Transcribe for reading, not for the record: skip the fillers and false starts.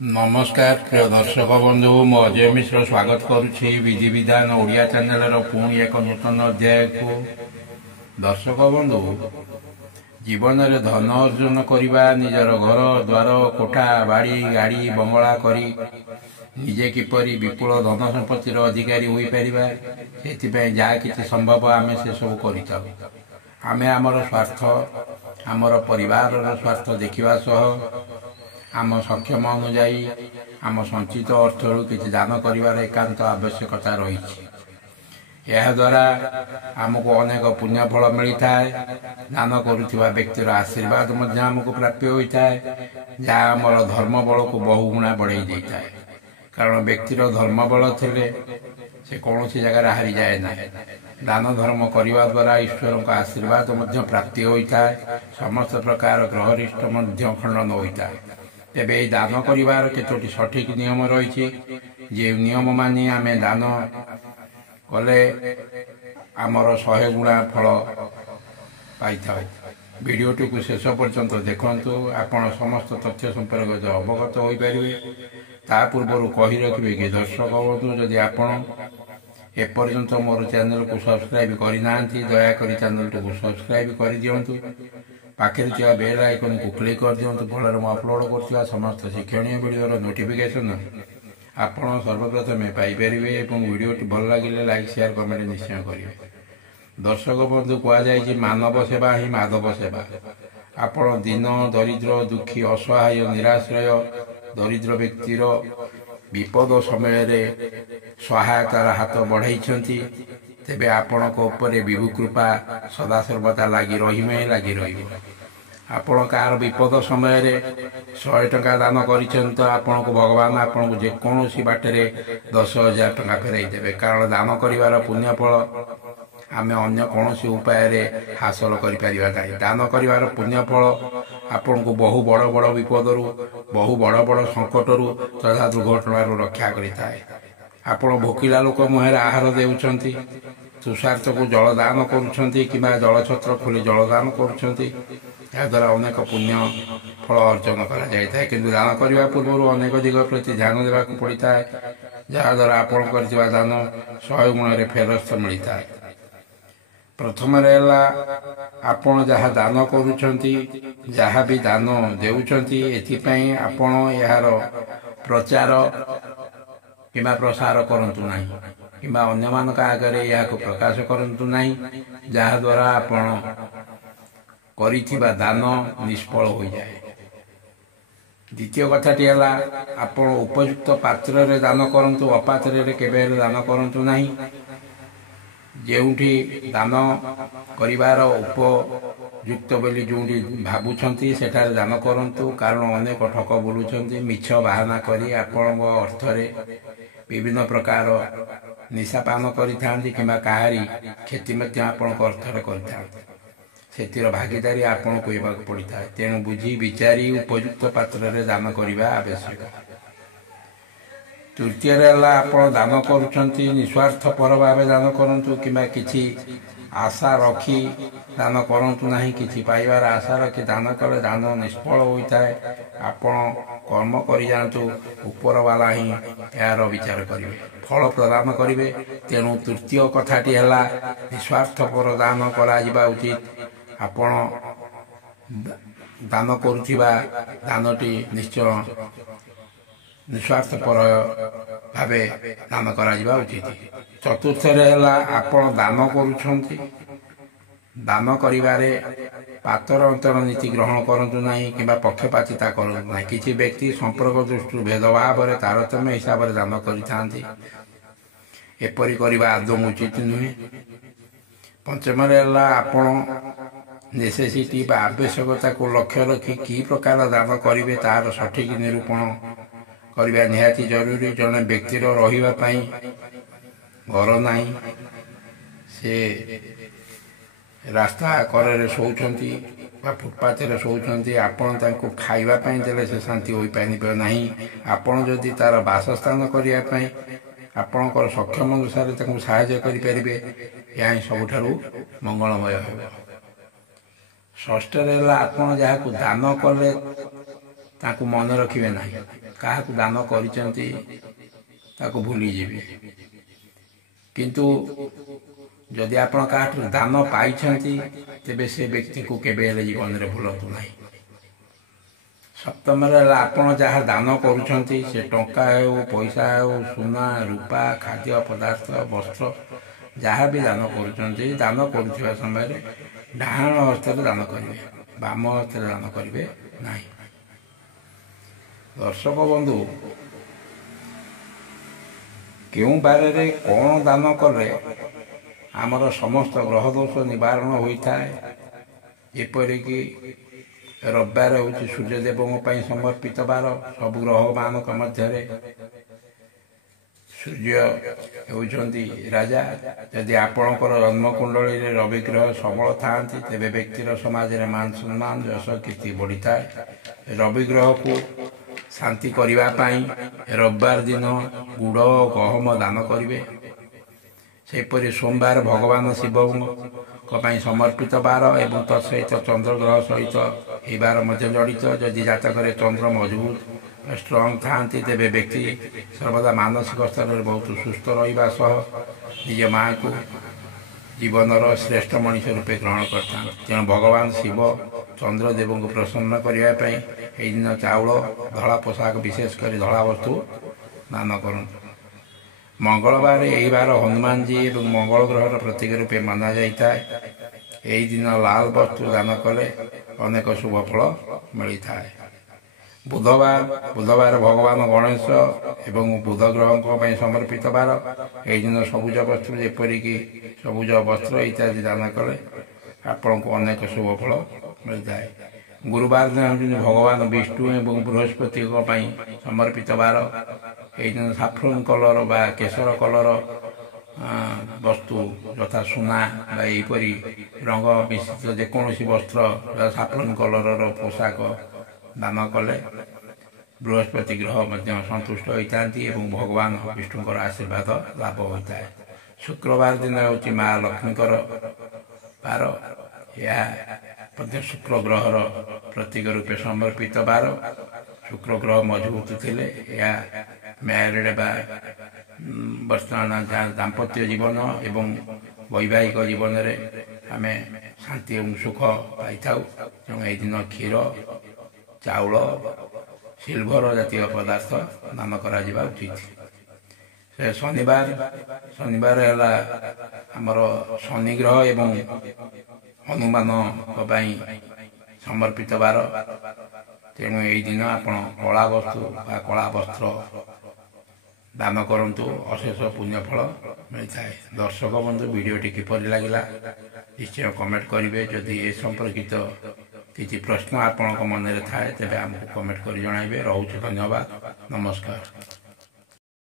नमस्कार प्रिय दर्शक बंधु मु अजय मिश्र स्वागत करुच्ची विधि विधान ओडिया चैनल पुणी एक नूतन अध्याय को। दर्शक बंधु जीवन में धन अर्जन करने निजर घर द्वार कोठा बाड़ी गाड़ी बंगला करी निजे किपरि विपुल धन संपत्तिर अधिकारी हो पार से जहाँ कि संभव आम से सब कर आमे आमर स्वार्थ आमर परिवार स्वार्थ देखा सह आम सक्षम अनुजाई आम संचित अर्थर किसी दान कर एकांत आवश्यकता रही द्वारा आमको अनेक पुण्यफल मिलता है। दान करुवा व्यक्तिर आशीर्वाद आमको प्राप्य होता है जहाँ आमर धर्म बल को बहु गुणा बढ़ाई देता है। कारण व्यक्तिर धर्म बल थे से कौन सी जगह हारी जाए ना। दान धर्म करने द्वारा ईश्वर का आशीर्वाद प्राप्ति होता है। समस्त प्रकार ग्रहरिष्ट खंडन होता है। तेबे दान करिवार केतोटी सठिक नियम रही जे नियम मानि आमे दान कले आमर 100 गुणा फल पाई था। वीडियोटी को शेष पर्यंत देखंतु आपण समस्त तथ्य संपर्क अवगत हो पारे। ता पूर्व कही रखिए कि दर्शक बंधु जदि आपण एपर्यंत मोर चैनल को सब्सक्राइब करना दयाकोरी चैनल को सब्सक्राइब कर दिंतु। पाखे बेल आइकन को क्लिक कर दिंतु। फल मैं अपलोड कर समस्त शिक्षणीय वीडियो नोटिफिकेशन आपण सर्वप्रथम पाइपर। वीडियोटी भल लगे लाइक शेयर कमेंट निश्चय करेंगे। दर्शक बंधु कहुई मानव सेवा ही माधव सेवा। आपण दीन दरिद्र दुखी असहाय निराश्रय दरिद्र व्यक्तिर विपद समय सहायतार हाथ बढ़ाई तेबे आपण को ऊपर विभु कृपा सदा सर्वदा लगी लगी आपण कार विपद समय 100 टंका दान कर आपण को भगवान आपण को जेकोसी बाटे 10,000 टंका फेरई देवे। कारण दान कर पुण्यफल आम अन्य कौन उपाय हासिल कर दान कर पुण्यफल आपण को बहु बड़ बड़ विपद बहु बड़ बड़ संकट तथा दुर्घटन रक्षा करता है। आपण भोकिला लोक मुहर आहार देउछंती तुषार्थ को जलदान करुछंती किंबा जलछत्र खोली जलदान करुछंती। द्वारा अनेक पुण्य फल अर्जन करा जाय था। किंतु दान करने पूर्व अनेक दिग प्रति ध्यान देवा पड़ता है जहाद्वारा आपण करथिबा दान 100 गुण फेरस्त मिलता है। प्रथम आपण जहाँ दान करुछंती जहाँ भी दान देउछंती एथिपई आपण यार प्रचार किंबा प्रसार करंतु नाही किंबा अन्य मानक आगे यह प्रकाश करंतु नाही जहाद्वारा आपण करिथिबा दान निष्फल हो जाए। द्वितीय कथाटी है आपण उपयुक्त पात्र रे दान करंतु अपात्र रे केबे दान करंतु नाही। जेउठी दान करिवार उपयुक्त बोली जोटी भावुछंती सेठारे दान करंतु। कारण अनेक ठक बोलुछंती मिछ बहाना करी आपण अर्थरे विभिन्न प्रकार निशापान करिथांती किंबा काहारी क्षति मध्य आपण अर्थरे करिथांती। सेतिर भागीदारी आपण को हेबाक पड़ता है। तेणु बुझी विचारी उपयुक्त पात्र रे दान करिबा आवश्यक। तृतीय आपण दान करुछंती निस्वार्थ पर भाव दान करंतु किंबा किछि आशा रखी दान करंतु नाही। किछि पाइबार आशा रखी दान कले दान निष्फल होता है। आपण कर्म करि जांतु ऊपर वाला ही यार विचार करिवे फल प्रदान करिवे। तेणु तृतीय कथाटी है निस्वार्थ पर दान करा जिबा उचित। आपण दान करुथिबा दानटी निश्चय निस्वार्थ पर भावे दान करा जिबा उचित। चतुर्थ आपण दान करुछंती दान करिवारे पातर अंतर नीति ग्रहण करंतु नाही किंबा पक्षपातिता करंतु नाही। किछि व्यक्ति संपर्क दृष्टि भेदभाव तारतम्य हिसाब से दान करिथांती एपरि करिबा आदम उचित नुहे। पंचम आपण नेसेसिटी बा आवश्यकता को लक्ष्य रखी कि प्रकार दान करिवे तार सठिक निरूपण करबा निहाती जरूरी। जने व्यक्तिर रहिबा पई घर नाही से रास्ता करे शोचंती फुटपाथ रे शोचंती आपण तांको खाइबा पई देले से शांति होई पानिबे नाही। आपण जदि तार वासस्थान करिया पई आपणकर सक्षम अनुसार तांको सहायता करि परिबे या सबुठारु मंगलमय हेबो। षष्ठ आपण जहाँ दान कले ତାକୁ ମନେ ରଖିବେ ନାହିଁ। କାହାକୁ ଦାନ କରିଛନ୍ତି ତାକୁ ଭୁଲିଯିବେ। କିନ୍ତୁ ଯଦି ଆପଣ କାହାଠୁ ଦାନ ପାଇଛନ୍ତି ତେବେ ସେ ବ୍ୟକ୍ତିକୁ କେବେ ହେଲେ ଜୀବନରେ ଭୁଲନ୍ତୁ ନାହିଁ। ସପ୍ତମରେ ହେଲା ଆପଣ ଯାହା ଦାନ କରୁଛନ୍ତି, ସେ ଟଙ୍କା ହେଉ, ପଇସା ହେଉ, ସୁନା, ରୂପା, ଖାଦ୍ୟ ପଦାର୍ଥ, ବସ୍ତ୍ର, ଯାହା ବି ଦାନ କରୁଛନ୍ତି, ଦାନ କରୁଥିବା ସମୟରେ ଡାହାଣ ହସ୍ତରେ ଦାନ କରିବେ, ବାମ ହସ୍ତରେ ଦାନ କରିବେ ନାହିଁ। ଦର୍ଶକ ବନ୍ଧୁ, କେଉଁ ବାରରେ କ'ଣ ଦାନ କଲେ ଆମର ସମସ୍ତ ଗ୍ରହ ଦୋଷ ନିବାରଣ ହୋଇଥାଏ? ଯେପରିକି ରବିବାର ହେଉଛି ସୂର୍ଯ୍ୟଦେବଙ୍କ ପାଇଁ ସମର୍ପିତ ବାର। ସବୁ ଗ୍ରହମାନଙ୍କ ମଧ୍ୟରେ ସୂର୍ଯ୍ୟ ହେଉଛନ୍ତି ରାଜା। ଯଦି ଆପଣଙ୍କର ଜନ୍ମକୁଣ୍ଡଳୀରେ ରବି ଗ୍ରହ ସବଳ ଥାଆନ୍ତି ତେବେ ବ୍ୟକ୍ତିର ସମାଜରେ ମାନ ସମ୍ମାନ, ଯଶ, କୀର୍ତ୍ତି ବଢ଼ିଥାଏ। ରବି ଗ୍ରହକୁ ଶାନ୍ତି କରିବା ପାଇଁ ରବିବାର ଦିନ ଗୁଡ଼ ଓ ଗହମ ଦାନ କରିବେ। ସେହିପରି ସୋମବାର ଭଗବାନ ଶିବଙ୍କ ପାଇଁ ସମର୍ପିତ ବାର ଏବଂ ତତ୍ସହିତ ଚନ୍ଦ୍ରଗ୍ରହ ସହିତ ଏହି ବାର ମଧ୍ୟ ଜଡ଼ିତ। ଯଦି ଜାତକରେ ଚନ୍ଦ୍ର ମଜବୁତ ଷ୍ଟ୍ରଙ୍ଗ ଥାଆନ୍ତି ତେବେ ବ୍ୟକ୍ତି ସର୍ବଦା ମାନସିକ ସ୍ତରରେ ବହୁତ ସୁସ୍ଥ ରହିବା ସହ ନିଜ ମାଆକୁ ଜୀବନର ଶ୍ରେଷ୍ଠ ମଣିଷ ରୂପେ ଗ୍ରହଣ କରିଥାନ୍ତି। ତେଣୁ ଭଗବାନ ଶିବ ଚନ୍ଦ୍ରଦେବଙ୍କୁ ପ୍ରସନ୍ନ କରିବା ପାଇଁ ଏହି ଦିନ ଚାଉଳ, ଧଳା ପୋଷାକ, ବିଶେଷ କରି ଧଳା ବସ୍ତୁ ଦାନ କରନ୍ତୁ। ମଙ୍ଗଳବାର ଏହି ବାର ହନୁମାନଜୀ ଏବଂ ମଙ୍ଗଳ ଗ୍ରହର ପ୍ରତୀକ ରୂପେ ମନାଯାଇଥାଏ। ଏହି ଦିନ ଲାଲ ବସ୍ତୁ ଦାନ କଲେ ଅନେକ ଶୁଭ ଫଳ ମିଳିଥାଏ। ବୁଧବାର ଭଗବାନ ଗଣେଶ ଏବଂ ବୁଧ ଗ୍ରହଙ୍କ ପାଇଁ ସମର୍ପିତ ବାର। ଏହି ଦିନ ସବୁଜ ବସ୍ତୁ ଯେପରିକି ସବୁଜ ବସ୍ତ୍ର ଇତ୍ୟାଦି ଦାନ କଲେ ଆପଣଙ୍କୁ ଅନେକ ଶୁଭ ଫଳ ମିଳିଥାଏ। ଗୁରୁବାର ଦିନ ହେଉଛନ୍ତି ଭଗବାନ ବିଷ୍ଣୁ ଏବଂ ବୃହସ୍ପତିଙ୍କ ପାଇଁ ସମର୍ପିତ ବାର। ଏହି ଦିନ ସାଫ୍ରନ କଲର ବା କେଶର କଲର ବସ୍ତୁ ଯଥା ସୁନା ବା ଏହିପରି ରଙ୍ଗ ମିଶ୍ରିତ ଯେକୌଣସି ବସ୍ତ୍ର ବା ସାଫ୍ରନ କଲରର ପୋଷାକ ଦାନ କଲେ ବୃହସ୍ପତି ଗ୍ରହ ମଧ୍ୟ ସନ୍ତୁଷ୍ଟ ହୋଇଥାନ୍ତି ଏବଂ ଭଗବାନ ବିଷ୍ଣୁଙ୍କର ଆଶୀର୍ବାଦ ଲାଭ ହୋଇଥାଏ। ଶୁକ୍ରବାର ଦିନ ହେଉଛି ମା ଲକ୍ଷ୍ମୀଙ୍କର ବାର। ଏହା ମଧ୍ୟ ଶୁକ୍ର ଗ୍ରହର ପ୍ରତୀକ ରୂପେ ସମର୍ପିତ ବାର। ଶୁକ୍ର ଗ୍ରହ ମଜବୁତ ଥିଲେ ଏହା ମ୍ୟାରେଡ଼ ବା ବର୍ତ୍ତମାନ ଦାମ୍ପତ୍ୟ ଜୀବନ ଏବଂ ବୈବାହିକ ଜୀବନରେ ଆମେ ଶାନ୍ତି ଏବଂ ସୁଖ ପାଇଥାଉ। ତେଣୁ ଏହି ଦିନ କ୍ଷୀର, ଚାଉଳ, ସିଲଭର ଜାତୀୟ ପଦାର୍ଥ ଦାନ କରାଯିବା ଉଚିତ। ଶନିବାର ହେଲା ଆମର ଶନି ଗ୍ରହ ଏବଂ ହନୁମାନଙ୍କ ପାଇଁ ସମର୍ପିତ ବାର। ତେଣୁ ଏହି ଦିନ ଆପଣ କଳା ବସ୍ତୁ ବା କଳା ବସ୍ତ୍ର ଦାନ କରନ୍ତୁ, ଅଶେଷ ପୁଣ୍ୟ ଫଳ ମିଳିଥାଏ। ଦର୍ଶକ ବନ୍ଧୁ, ଭିଡ଼ିଓଟି କିପରି ଲାଗିଲା ନିଶ୍ଚୟ କମେଣ୍ଟ କରିବେ। ଯଦି ଏ ସମ୍ପର୍କିତ କିଛି ପ୍ରଶ୍ନ ଆପଣଙ୍କ ମନରେ ଥାଏ ତେବେ ଆମକୁ କମେଣ୍ଟ କରି ଜଣାଇବେ। ରହୁଛି, ଧନ୍ୟବାଦ, ନମସ୍କାର।